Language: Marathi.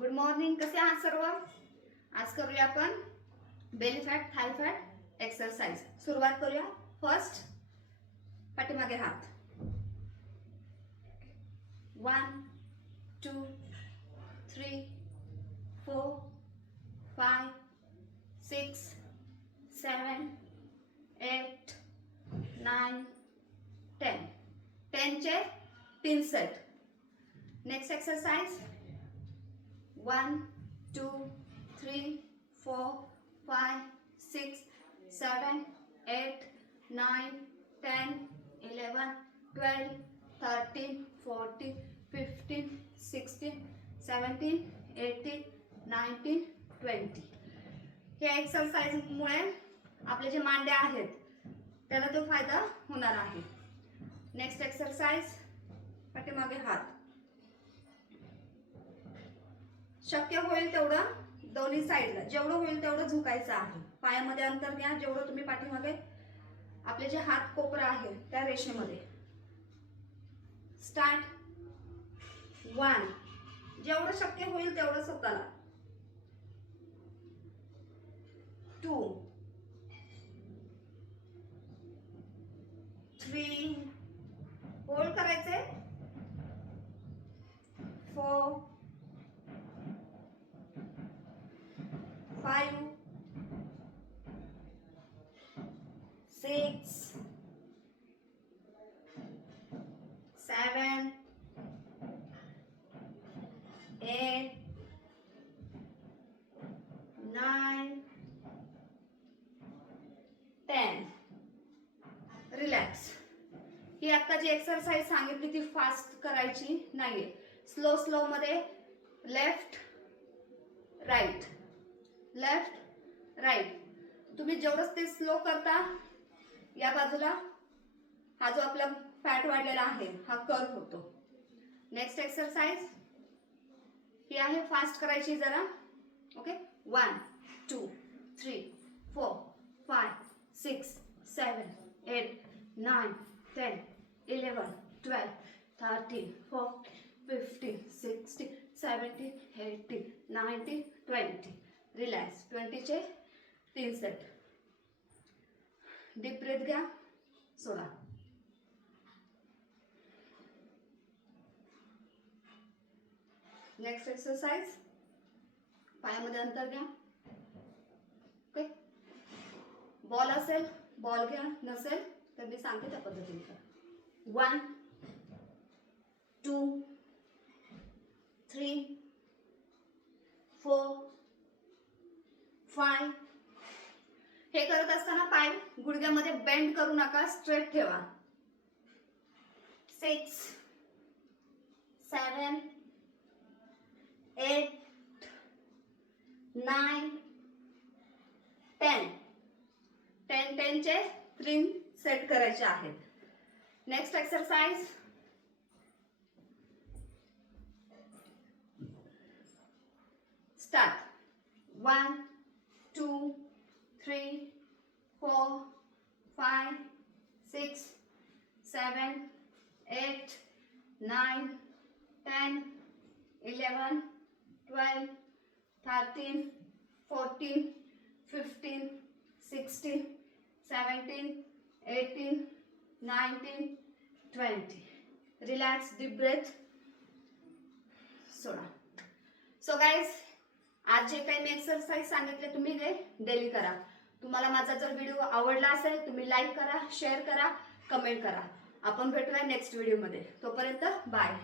Good morning. कसे आहात सर्व? आज करूया आपण बेली फॅट थाय फॅट एक्सरसाइज. सुरुवात करूया. फर्स्ट पाठीमागे हात. 1 2 3 4 5 6 7 8 9 10. 10 चे 3 सेट. Next exercise 1 2 3 4 5 6 7 8 9 10 11 12 13 14 15 16 17 18 19 20. या एक्सरसाइज मुळे आपले जे मांड्या आहेत त्याला तो फायदा होणार आहे. नेक्स्ट एक्सरसाइज पाठीमागे हात. शक्य होईल तेवढं दोन्ही साईडला जेवढं होईल तेवढं झुकायचं आहे. पायामध्ये अंतर घ्या जेवढं तुम्ही पाठीमागे आपले जे हात कोपरा आहे त्या रेषेमध्ये. स्टार्ट. 1 जेवढं शक्य होईल तेवढं स्वतःला. 2 3 होल्ड करायचे. 4 5 6 7 8 9 10. रिलॅक्स. ही आता जी एक्सरसाइज सांगितली ती फास्ट करायची नाहीये. स्लो स्लो मध्ये लेफ्ट राईट लेफ्ट राईट. तुम्ही जेवढं ते स्लो करता या बाजूला हा जो आपला फॅट वाढलेला आहे हा कर्व होतो. नेक्स्ट एक्सरसाइज ही आहे फास्ट करायची जरा. ओके. 1 2 3 4 5 6 7 8 9 10 11 12 13 14 15 16 17 18 19 20. रिलॅक्स. 20 चे 3 सेट. डीप ब्रेथ घ्या. सोडा. नेक्स्ट एक्सरसाइज पायामध्ये अंतर घ्या. ओके. बॉल असेल बॉल घ्या, नसेल तर मी सांगते त्या पद्धतीने करा. 1 2 3 4 5. हे करत असताना पाय गुडघ्यामध्ये बेंड करू नका, स्ट्रेट ठेवा. 6 7 8 9 10. 10 चे 3 सेट करायचे आहेत. Next exercise start. 1 2 3 4 5 6 7 8 9 10 11 12 13 14 15 16 17 18 19 20. Relax. Deep breath. सोडा. सो गाइज, आज जे काही मी एक्सरसाइज सांगितले तुम्ही ते डेली करा. तुम्हाला माझा जर व्हिडिओ आवडला असेल तुम्ही लाईक करा, शेअर करा, कमेंट करा. आपण भेटूया नेक्स्ट व्हिडिओमध्ये. तोपर्यंत बाय.